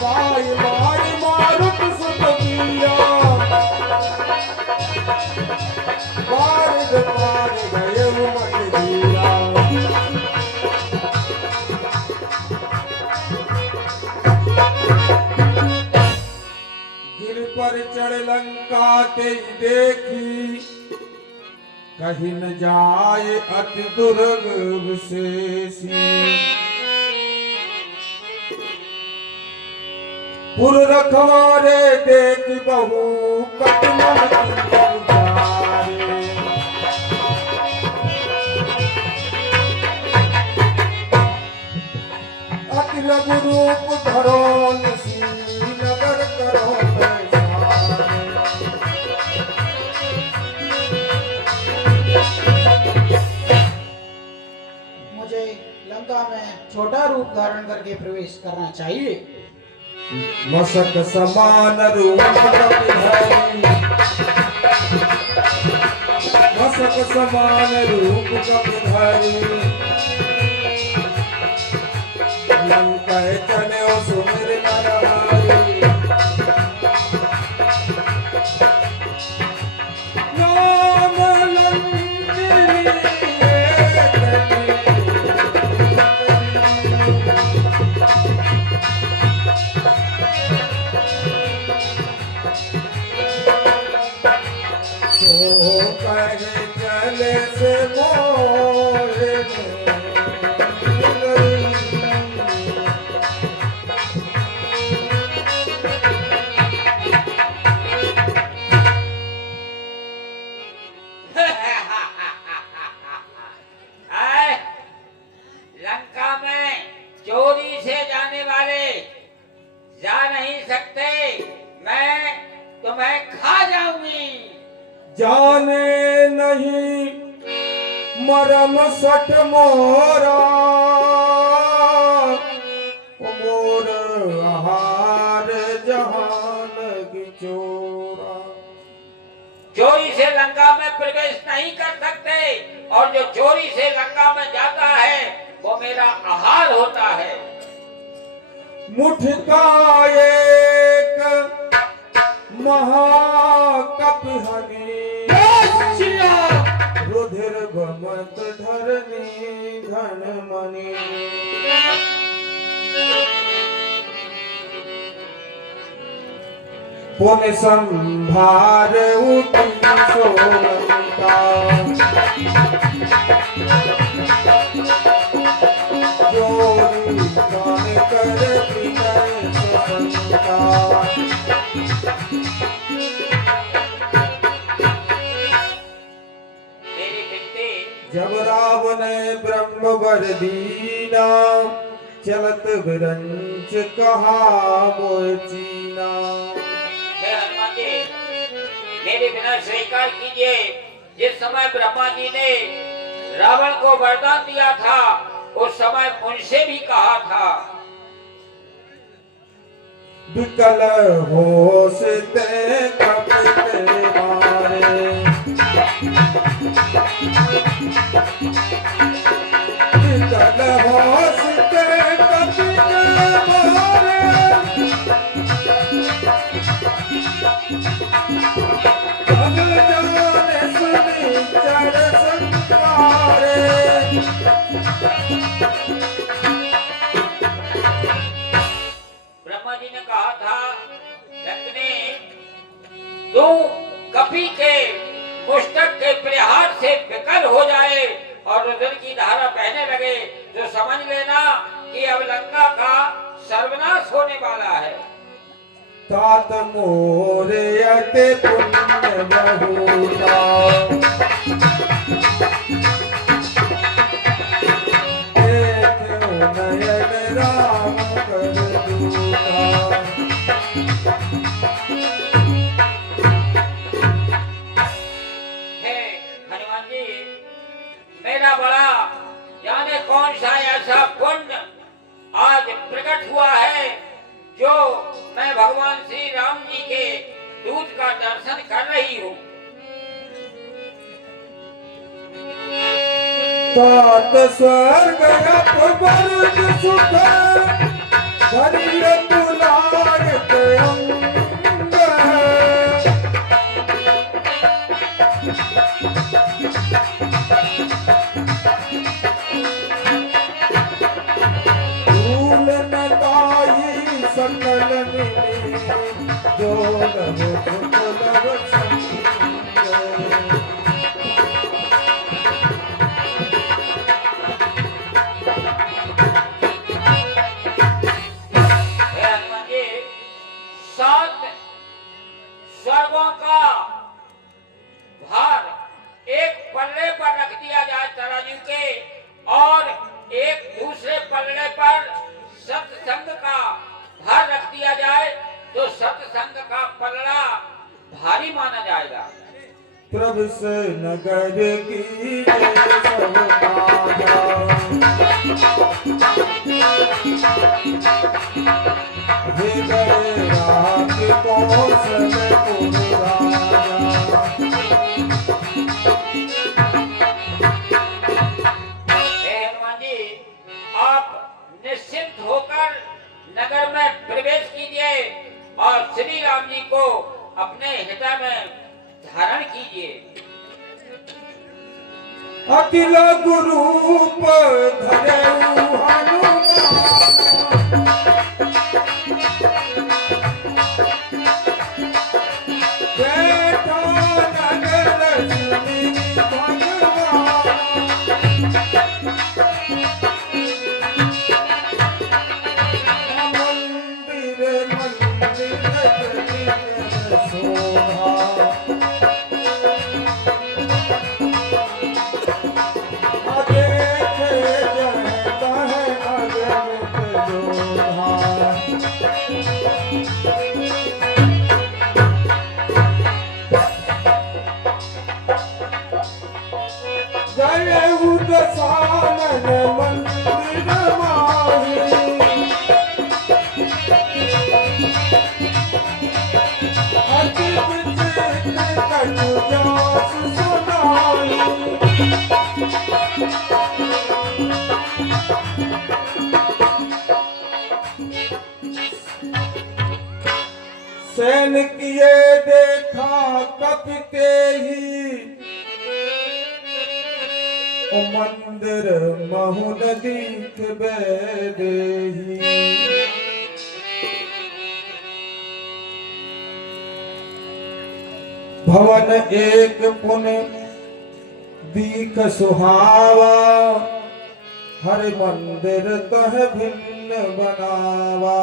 पाई मारी मारुत सुत वीरा मार्ग पार गए मत धीरा गिर पर चढ़ लंका ते देखी कहीं न जाए अति दुर्ग विशेषी पुर रखवारे देख बहु कटमन अति लघु रूप धरो निसी नगर करो मुझे लंका में छोटा रूप धारण करके प्रवेश करना चाहिए। मसक समान रूप कपिधारी मसक समान रूप कपिधारी लंका चले सुमिर नरहारी राम लंकिनी चले से मोहे लंका में चोरी से जाने वाले जा नहीं सकते, मैं तुम्हें खा जाऊंगी। जाने नहीं मरम सठ मोरा मोर आहार जहान की चोरा चोरी से लंका में प्रवेश नहीं कर सकते और जो चोरी से लंका में जाता है वो मेरा आहार होता है। मुठका एक महाकपिहनी रुधिर भमत धरनी धन मणि पुन संभार उठी सोलंका जोरी कान कर विनय सुसंका जब रावण ब्रह्म वर दीना चलत विरंच कहा मोह चीना। मेरे बिना स्वीकार कीजिए, जिस समय ब्रह्मा जी ने रावण को वरदान दिया था उस समय उनसे भी कहा था विकल होश ते कपित मारे विकल होश ते कपित मारे जग जाने सुनी चढ़ संसारे ब्रह्मा जी ने कहा था लंकने तू कपि के मुष्टक के प्रहार से विकल हो जाए और रुधिर की धारा बहने लगे तो समझ लेना कि अब लंका का सर्वनाश होने वाला है। तात मोरे अति पुण्य बहुता देखो नयन राम कर दूता हे हनुमान जी, मेरा बड़ा जाने कौन सा ऐसा पुण्य आज प्रकट हुआ है जो मैं भगवान श्री राम जी के दूत का दर्शन कर रही हूँ। अर्थात स्वर्ग अपवर्ग सुख भरिल पुलारत अंग। धूल न ताई सकल मिले जो लव सुख लव संग। हे हनुमान जी, 7 स्वर्गों का भार एक पल्ले पर रख दिया जाए तराजू के, और एक दूसरे पल्ले पर सत्संग का भार रख दिया जाए, तो सत्संग का पल्ला भारी माना जाएगा। प्रभु से नगर की सब बाधा, हृदय राग कौशल पुराना। हे हनुमान जी, आप निश्चिंत होकर नगर में प्रवेश कीजिए और श्री राम जी को अपने हृदय में धारण कीजिए। अखिल गुरूप धरऊ हनुमान, बैठा नगर सुनी भगवान। मंदिर मंदिर जनित शोभा, देखे जनता है अगणित जोधा। जय उदसानन मंदिर माही, अति विचित्र कछु जास सुनाई। सैन किए देखा कपि के ही, ओ मंदिर महु न दीख बेदेही। भवन एक पुन दीख सुहावा, हर मंदिर तह भिन्न बनावा।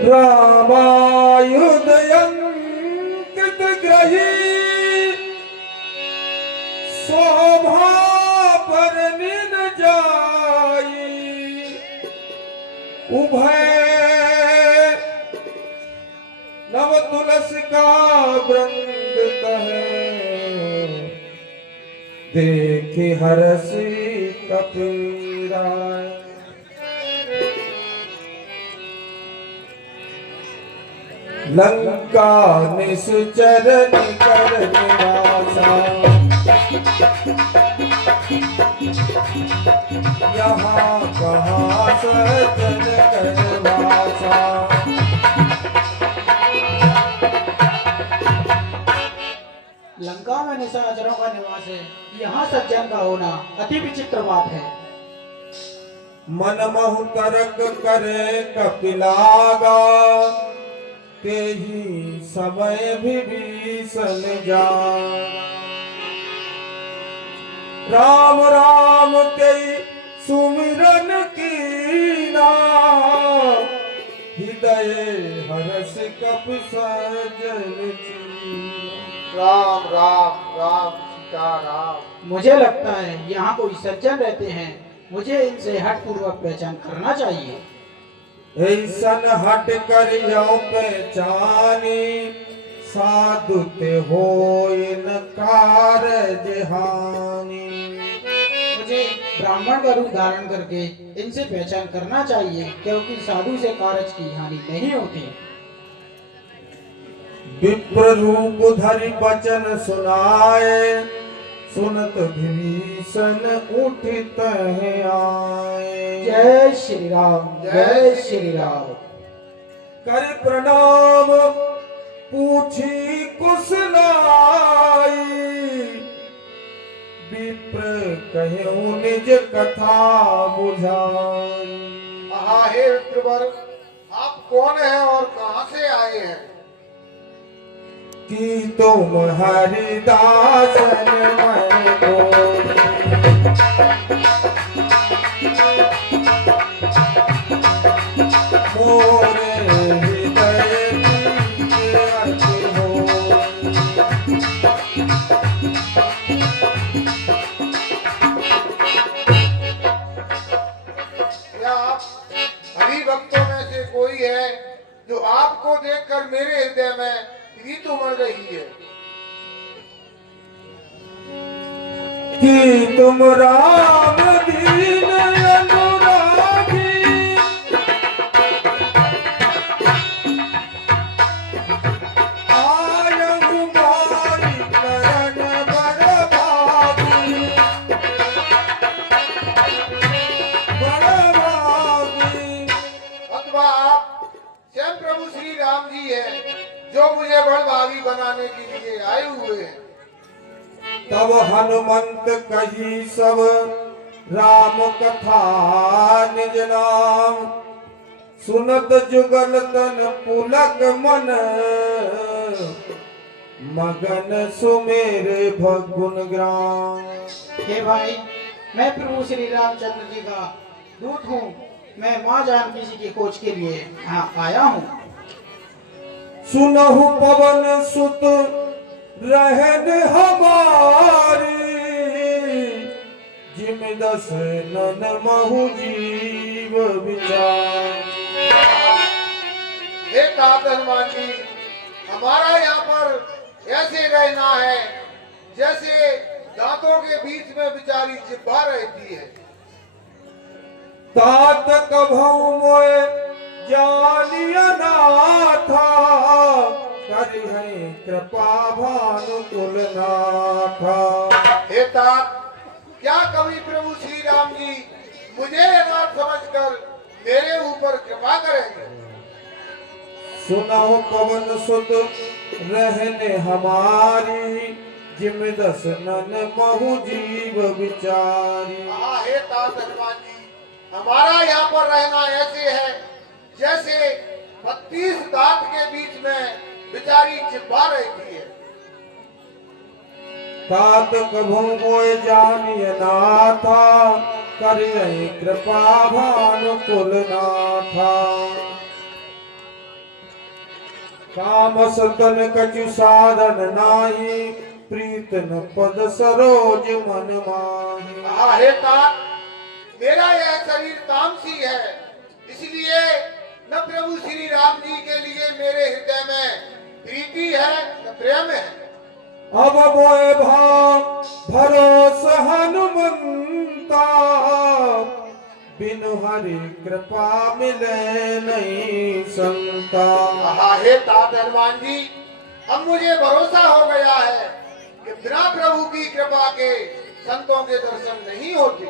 रामायुध अंकित ग्रही, शोभा पर निन जाई। उभय नव तुलसी का वृंद कहे, देखे हरसी कपीराय। लंका निश्चर निकर निवासा, यहाँ कहाँ सज्जन करवासा। लंका में निशाचरों का निवास है, यहाँ सज्जन का होना अति विचित्र बात है। मन महु तर्क करे कपिलागा, ते ही समय विभीषण जान। राम राम ते सुमिरन कीना, हृदय हरस कप सजन चीना। राम राम राम सीता राम। मुझे लगता है यहाँ कोई सज्जन रहते हैं, मुझे इनसे हट पूर्वक पहचान करना चाहिए। ऐसन हट कर यो पहचानी, साधु ते होय न कारज हानि। मुझे ब्राह्मण का रूप धारण करके इनसे पहचान करना चाहिए, क्योंकि साधु से कारज की हानि नहीं होती। विप्र रूप धरि वचन सुनाए, सुनत विभीषण उठित आए। जय श्री राम, जय श्री राम। कर प्रणाम पूछी कुशलाई, विप्र कहूँ निज कथा बुझाई। हे विप्रवर, आप कौन हैं और कहां से आए हैं? कि तुम हरिदासन मन बोली, मोरे हृदय बीच अति होई। क्या आप हरि भक्तों में से कोई है जो आपको देखकर मेरे हृदय में प्रीत उमड़ रही है? कि तुम राम दीन अनुरागी, आयहु मारी करण बड़भागी, बड़भागी। अथवा आप स्वयं प्रभु श्री राम जी हैं जो मुझे बड़भागी बनाने के लिए आए हुए हैं। तब हनुमंत कही सब राम कथा निज नाम, सुनत जुगल तन पुलक मन, मगन सुमेरे भगुन ग्राम। हे भाई, मैं प्रभु श्री रामचंद्र जी का दूत हूँ। मैं माँ जानकी जी की खोज के लिए यहाँ आया हूँ। सुनहु पवन सुत रहन हमारी, जिम दस नन महु जीव विचार। हे तात हनुमान जी, हमारा यहाँ पर ऐसे रहना है जैसे दांतों के बीच में बेचारी जिब्बा रहती है। तात कभऊ मोए जानिया नाथा, करि है कृपा भानुकुल नाथा। हे तात, क्या कवि प्रभु श्री राम जी मुझे अनाथ समझकर मेरे ऊपर कृपा करेंगे? सुनहु पवन सुत रहने हमारी, जिम दस नन महु जीव विचारी। हे तात हनुमान जी, हमारा यहाँ पर रहना ऐसे है जैसे 32 दांत के बीच में बेचारी जिब्बा रहती है। तात कभू मोय जानिय नाथा, करियै कृपा भानुकुल नाथा। काम सतन कछु साधन नाहि, प्रीत न पद सरोज मन माही। हे तात, मेरा यह शरीर तामसी है, इसलिए न प्रभु श्री राम जी के लिए मेरे हृदय में प्रीति है न प्रेम है। अब मोय भाव भरोस हनुमंता, बिनु हरि कृपा मिले नहीं संता। हे तात हनुमान जी, अब मुझे भरोसा हो गया है कि बिना प्रभु की कृपा के संतों के दर्शन नहीं होते।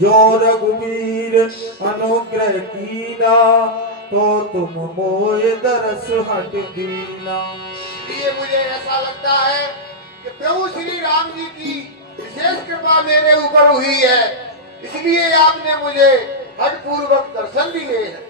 जो रघुवीर अनुग्रह कीना, तो तुम मोय दरस हट दीना। इसलिए मुझे ऐसा लगता है कि प्रभु श्री राम जी की विशेष कृपा मेरे ऊपर हुई है, इसलिए आपने मुझे हठ पूर्वक दर्शन दिए हैं।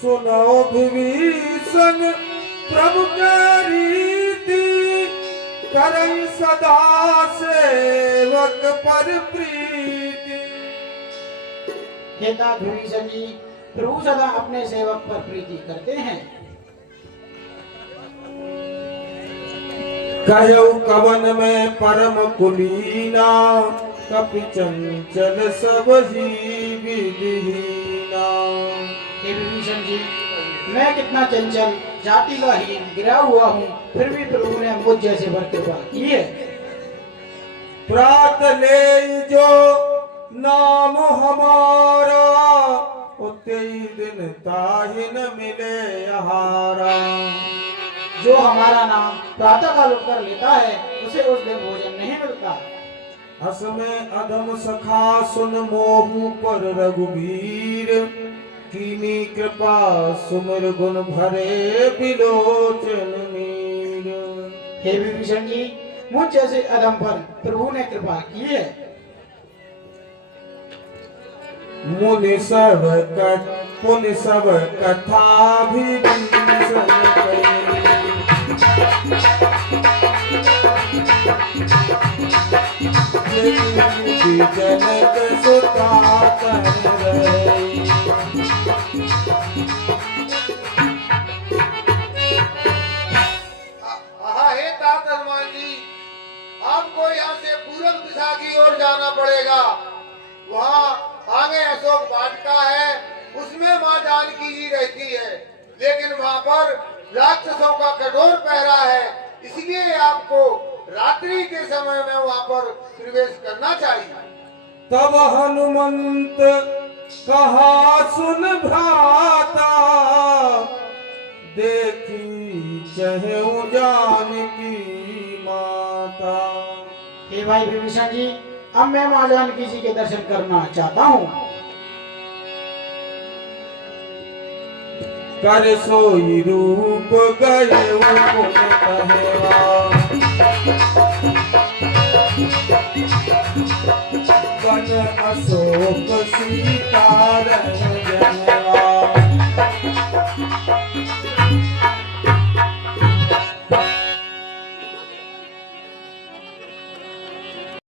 सुनो विभीषण प्रभु के रीति, करई सदा सेवक पर प्रीति। हे तात विभीषण जी, प्रभु सदा अपने सेवक पर प्रीति करते हैं। कहु कवन में परम कुलीना, कपि चंचल सब ही विधिहीना। हे विभीषण जी, मैं कितना चंचल जाति का हीन गिरा हुआ हूँ, फिर भी प्रभु ने मुझ जैसे पर कृपा की है। प्रात ले जो नाम हमारा, उते ही दिन ताहि न मिले आहारा। जो हमारा नाम प्रातः काल उठकर लेता है उसे उस दिन भोजन नहीं मिलता। असमय अधम सखा सुन मोहू पर रघुवीर, कीनी कृपा सुमिर गुण भरे बिलोचन मीर। हे विभीषण जी, मुझ जैसे अधम पर प्रभु ने कृपा की है। मुनि सब कथा भी विंसन कई, जनक सुता कर रही। हे तात हनुमान जी, आपको यहाँ से पूर्व दिशा की ओर जाना पड़ेगा। वहाँ आगे अशोक वाटिका है, उसमें माँ जानकी जी रहती है, लेकिन वहाँ पर राक्षसों का कठोर पहरा है, इसलिए आपको रात्रि के समय में वहाँ पर प्रवेश करना चाहिए। तब हनुमंत कहा सुन भ्राता, देखी चहु जानकी माता। हे भाई विभीषण जी, अब मैं माँ जानकी जी के दर्शन करना चाहता हूँ। कर सोई रूप गए गुण कहवा, बन अशोक सीता रह जनवा।